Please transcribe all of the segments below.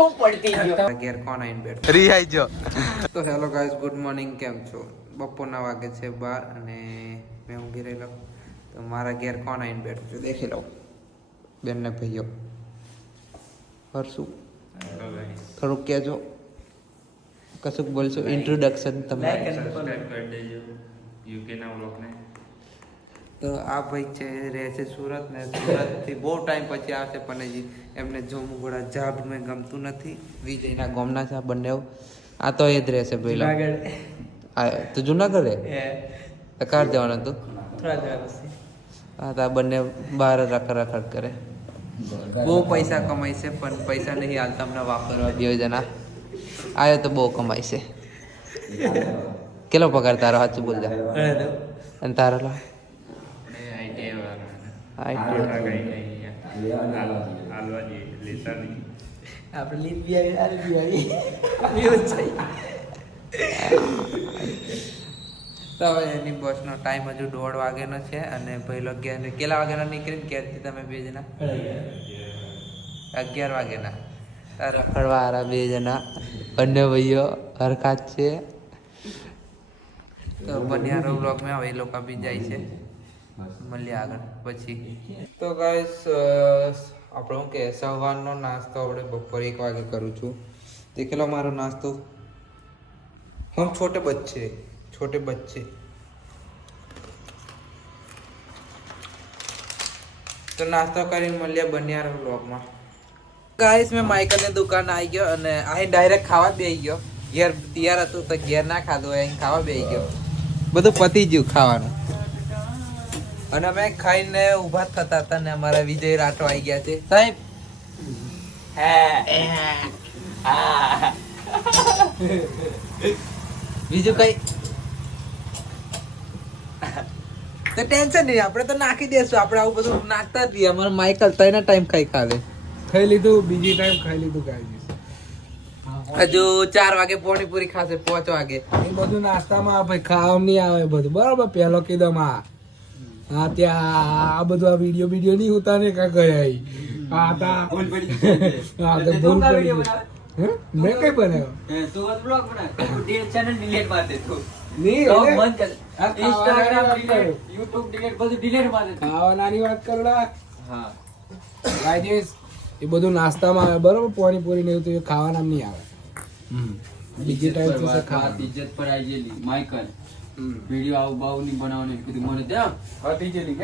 ઘેર કોણ આવીને બેઠો રી આઈ જો તો હેલો ગાઈસ ગુડ મોર્નિંગ કેમ છો બપોરના વાગે છે 12 અને મેં ઊંઘી રહેલો તો મારા ઘેર કોણ આવીને બેઠો છે દેખી લો બેન ને ભાઈઓ હરશું થોડુંક કહેજો કશુંક બોલશો ઇન્ટ્રોડક્શન તમારે યુકેના વ્લોગને તો આ ભાઈ છે રહે છે સુરત ને સુરતથી બહુ ટાઈમ પછી આવશે પણ હજી એમને જોમુગોડા જાબ મેં ગમતું નથી વિજયના ગોમના છે આ બંને આ તો એ જ રહેશે ભાઈ તું જુનાગઢ રે તો કાર જવાનું તું હા તો આ બંને બહાર રખડ કરે બહુ પૈસા કમાય છે પણ પૈસા નહીં હાલતા અમને વાપરવા બે જણા આવ્યો તો બહુ કમાય છે કેટલો પગાર તારો સાચું બોલ જા અને તારો લો તો હવે એની બસનો ટાઈમ હજુ 1:30 વાગ્યાનો છે અને પહેલો કેટલા વાગ્યાનો નીકળીને ઘેરથી તમે બે જણા 11 વાગ્યાના રખડવા હારા બે જણા બંને ભાઈઓ હરખા જ છે તો બન્યારો બ્લોગમાં હવે એ લોકો બી જાય છે મળીએ આગળ પછી તો ગાઈસ આપણે શું કે સવારનો નાસ્તો આપણે બપોરે 1 વાગે કરું છું દેખેલો મારો નાસ્તો હમ છોટે બચ્ચે તો નાસ્તો કરીને મળીએ બન્યારો બ્લોગમાં ગાઈસ મેં માઇકલની દુકાન આવી ગયો અને અહીં ડાયરેક્ટ ખાવા બેસી ગયો ઘેર તૈયાર હતું તો ઘેર ના ખાધું અહીં ખાવા બેસી ગયો બધું પતી ગયું ખાવાનું અને અમે ખાઈને ઊભા થતા હતા ને અમારા વિજય રાઠો આવી ગયા છે સાહેબ બીજું કઈ તો ટેન્શન નહીં આપણે તો નાખી દેશું આપણે આવું બધું નાખતા જ રહીએ અમારા માઇકલ તઈના ટાઈમ ખાઈ લીધું બીજી ટાઈમ ખાઈ લીધું ગાઈસ હજુ 4 વાગે પાણીપુરી ખાશે 5 વાગે એ બધું નાસ્તામાં ભાઈ ખાવા નહીં આવે બધું બરાબર પહેલો કીધમ હા ત્યાં આ બધું આ વિડીયો નહીં હોતા ને કા ગયા હા તા ભૂલ પડી મેં કઈ બનાવ્યો તું બ્લોગ બના ચેનલ ડિલીટ માર દે તું નહીં બંધ કર ઇન્સ્ટાગ્રામ ડિલીટ YouTube ડિલીટ બધું ડિલીટ માર દે ખાવાનાની વાત કરોડા હા ગાઈસ એ બધું નાસ્તામાં આવે બરોબર પાણીપુરી ને એવું તો એ ખાવાના નહીં આવે બીજી ટાઈપ થી ખાવા ઇજ્જત પર આવી ગયેલી માઈકલ વિડિયો આવ બાવ ની બનાવને કીધું મને દે હટી ગયેલી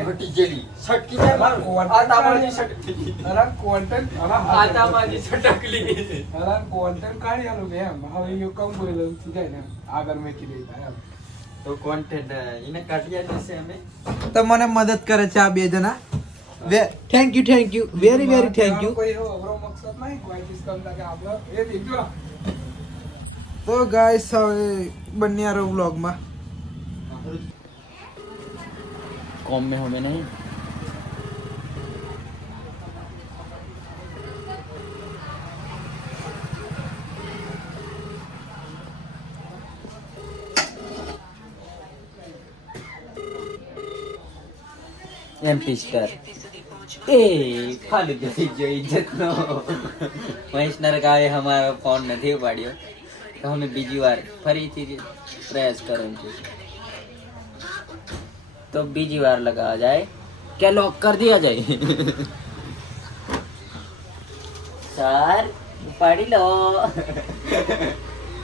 છટકી જાય માર આતામાજી છટકી અરે કોન્ટેન્ટ આતામાજી છટકલી અરે કોન્ટેન્ટ કાઢી આલો કે એમ હવે યો કમ બોલે થઈ જાય ને આગળ મેં કીધું એમ તો કોન્ટેન્ટ એને કાઢ્યા જશે અમે તો મને મદદ કરે છે આ બે જણા thank you very thank you કોઈ અવરો મકસદ નહીં કોઈ ચીજ કમ લાગે આપણો એ દેખજો તો ગાઈસ હવે બન્યારો વ્લોગમાં कॉम में हमें नहीं एमपी स्टार ए फालू जो इज्जत नो महेशनर गावे हमारा फोन नहीं उपाड़ियो तो हमें बीजी बार फरीथी प्रयास करूँ तो बीजी बार लगा जाए क्या लॉक कर दिया जाए सर उपाड़ी लो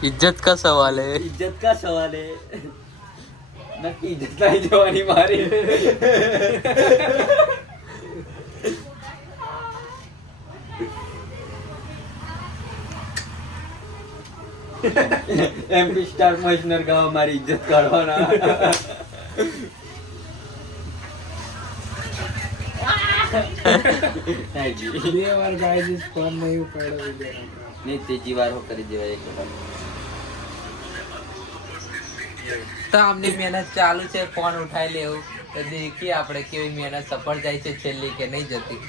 इज्जत का सवाल है नक्की इज्जत लाई जवानी मारी एमपी स्टार मशीनर का हमारी इज्जत करवाना બે વાર ગાઈસ ફોન નહીં ઉપાડ્યો नहीं तीजी बार हो कर देवा एक बार તો આમની મહેનત ચાલુ છે ફોન ઉઠાઈ લેવું તો દેખીએ આપણે કેવી મહેનત સફળ જાય છે છેલ્લી કે નહીં જતી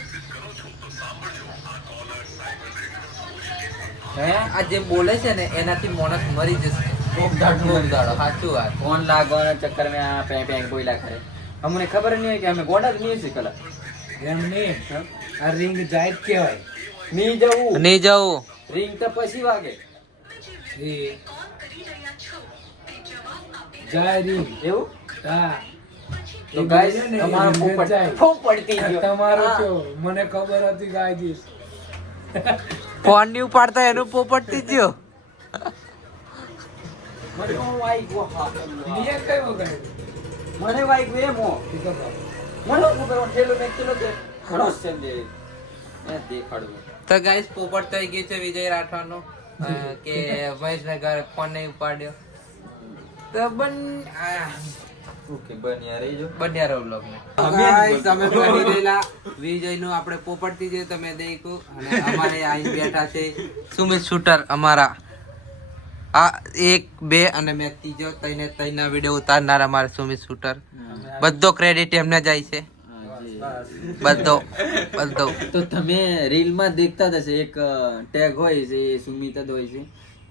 હે આ જે બોલે છે ને એનાથી માણસ મરી જશે સાચું વાત फोन लागवाना चक्कर में आ पे पे बोला करे हमने खबर नहीं है कि हमें गोंडा नहीं सीखला એમ નહીં આ રિંગ જાઈટ કહેવાય नहीं जाऊ નહીં જાઉં રિંગ તો પછી વાગે. એ જાય રી એવું હા તો ગાઈસ તમારો પોપટ પોપડતી ગયો. તમારો હા. કયો મને ખબર હતી ગાયજી ફોન ની ઉપાડતા એનું પોપટતી જ ગયો. મને હું વાઈ ગયો હા. નિયત કઈ વગાડ્યું મને વાઈ ગયો એમ હો. ઠીક છે મને હું કરવા ઠેલો મેકતો કે ઘણો છે દે એ દેખાડવું. તો ગાઈસ પોપટ થઈ ગયું છે વિજય રાઠવાનો કે મહેશને ઘરે ફોન નહીં ઉપાડ્યો. તો ઓકે બન્યા રહીજો. બન્યા રહો vlog ને. અમે ગાઈસ અમે બની રહેલા વિજયનું આપણે પોપટથી જે તમે દેખ્યું અને અમારે અહીં બેઠા છે સુમિત શૂટર અમારા આ 1 2 અને મેં ત્રીજો ત્રણના વિડિયો ઉતારનાર અમારે સુમિત શૂટર. બધો ક્રેડિટ એમને જાય છે. બધો તો તમે રીલ માં દેખતા જ હશે એક ટેગ હોય છે એ સુમિત જ હોય છે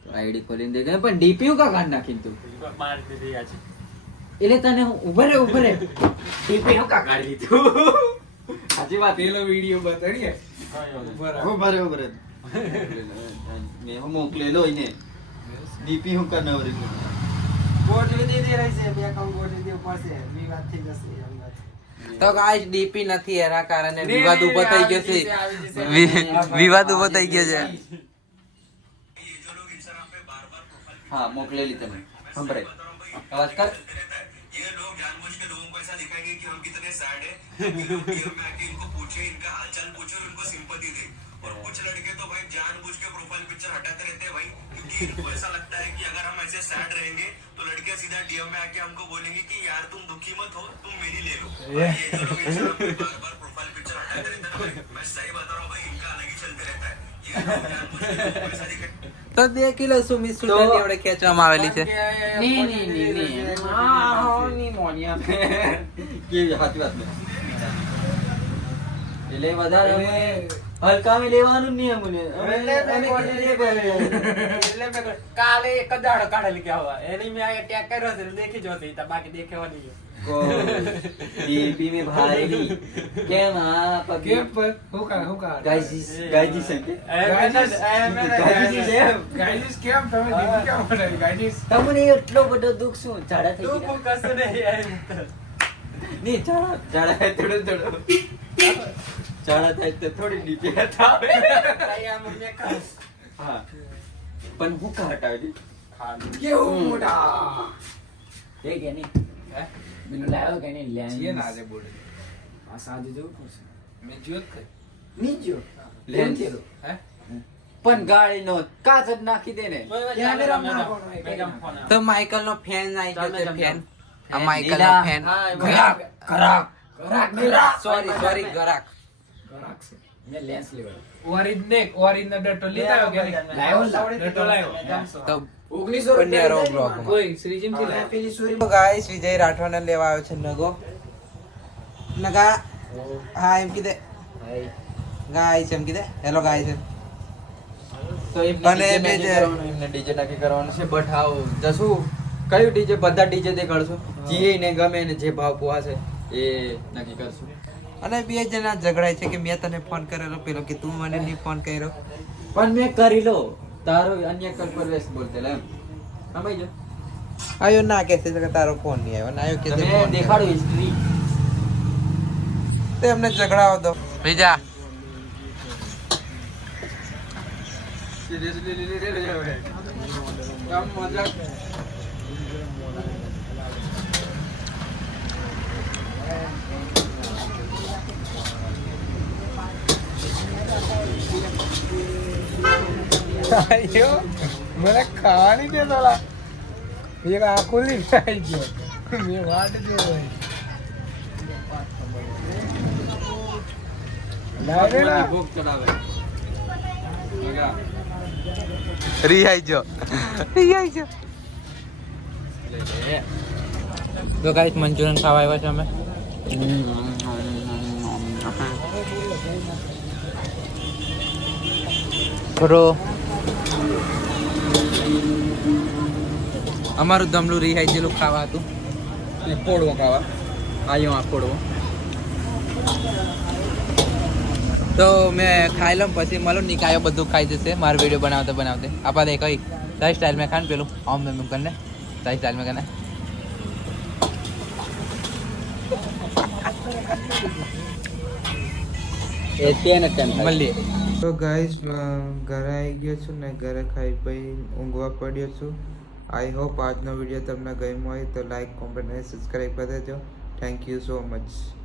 તો આઈડી ખોલીને દેખાય પણ ડીપીયુ કા કાઢ નાખીને તું એટલે તને ઉભરે ડીપીયુ કા કાઢી તું સાચી વાત પેલો વિડિયો બતાડીએ ઉભરે મેં મોકલેલો એને ડીપીયુ કા નવરી તો ગાઈસ ડીપી નથી એના કારણે વિવાદ ઉભો થઈ ગયો છે. વિવાદ ઉભો થઈ ગયો છે. હા મોકલેલી તમે સંભળે અવાજ કર ये लोग जानबूझ के लोगों को ऐसा दिखाएंगे कि हम कितने सैड हैं कि लोग DM में आके इनको पूछे इनका हालचाल पूछे और उनको सिंपैथी दे और कुछ लड़के तो भाई जानबूझ के प्रोफाइल पिक्चर हटाते रहते हैं भाई क्योंकि इनको ऐसा लगता है कि अगर हम ऐसे सैड रहेंगे तो लड़कियां सीधा DM में आके हमको बोलेंगे कि यार तुम दुखी मत हो तुम मेरी ले लो ये जो लोग Instagram पे बार-बार प्रोफाइल पिक्चर हटाते रहते हैं ना भाई मैं सही बता रहा हूँ भाई इनका अलग ही चलते रहता है ये लोग जानबूझ के लोगों को ऐसा दिखाएंगे તો 2 કિલો સુમિત શૂટર ની આપણે ખેંચવામાં આવેલી છે. ની મોનિયા કેવી સાચી વાત ને એટલે વધારે અમે હલકામાં લેવાનું નહીં અમને કાલે એક જ દાડો કાઢેલી કે હવા એની મેં આ ટેગ કર્યો છે દેખી જોતી તો બાકી દેખેવા નહીં ડીપી મે ભારેલી કેમ આ પગે કેમ પર હું કા ગાઈજી સંકે ગાયજીસ કેમ તમે દીદી કેમ બનાવી ગાયજીસ તમને એટલો બધો દુઃખ શું ઝાડા થઈ તું ગયા કશું નહીં નહીં ઝાડા થાય થોડું ઝાડા થાય તો થોડી ડીપી હટાવે હા પણ હું કા હટાવી કેવું મોટા એ કે નહીં બીનું લાવ્યો કે નહીં જીએ ના આજે બોલે આ સાજુ જવું પડશે મેં જોત કઈ નીચો લેન હે પણ ગાડી નો કાચ જ નાખી દે ને તો માઇકલ નો ફેન આવી ગયો છે. ફેન આ માઇકલ નો નીલા. ફેન કરાક સોરી ગરાક ઓરિજિનલ ડટો લીધા આવ્યો કે નહીં? ડટો લાવ્યો તો બન્યા રહો vlog માં. કોઈ શ્રીજીમ થી લાવ્યો તો ગાઈસ વિજય રાઠવાને લેવા આવ્યો છે નગો. નગા હા એમ કીધે ગાઈસ એમ કીધે હેલો ગાઈસ તો અને બે જે- એમને ડીજે નક્કી કરવાનું છે બટ હાવ જશું કયું ડીજે બધા ડીજે દેખાડશું જે ને ગમે ને જે ભાવ પોહાશે એ નક્કી કરશું અને 2 જણા ઝઘડાય છે કે મેં તને ફોન કરેલો પેલો કે તું મને નહીં ફોન કર્યો. પણ મેં કરી લો તારો અન્ય કલ પર વેસ બોલતે લે એમ સમજ જો આયો ના કે છે કે તારો ફોન નહીં આવ્યો ના આયો કે તમે દેખાડો હિસ્ટ્રી તે અમને ઝઘડાવો દો બીજા અయ్యో મને ખાવાની દે તોલા એક આકુલી ખાઈ ગયો મે વાટ જોઈ લાવેલા ભોગ ચડાવે રિહાઈ જો તો ગાઈસ મંચુરિયન ખાવા આવ્યા છે અમે. થોડો અમારું દમલું રિહાઈ જેલું ખાવા હતું. પોડવો ખાવા આયો આ પોડવો તો મેં ખાઈ લઉં પછી મળું નિકાયો બધું ખાઈ જશે મારો વિડીયો બનાવતે બનાવતે આપા દે કઈ તારી સ્ટાઇલ में खान पेलू आम में करने तारी स्टाइल में करने એશિયન ચેનલ મળીએ તો ગાઈસ ઘરે આવી ગયો છું ને ઘરે ખાઈ પી ઊંઘવા પડ્યો છું આઈ હોપ આજનો વિડીયો તમને ગમ્યો હોય તો લાઈક કોમેન્ટ અને સબસ્ક્રાઈબ કરી દેજો થેન્ક યુ સો મચ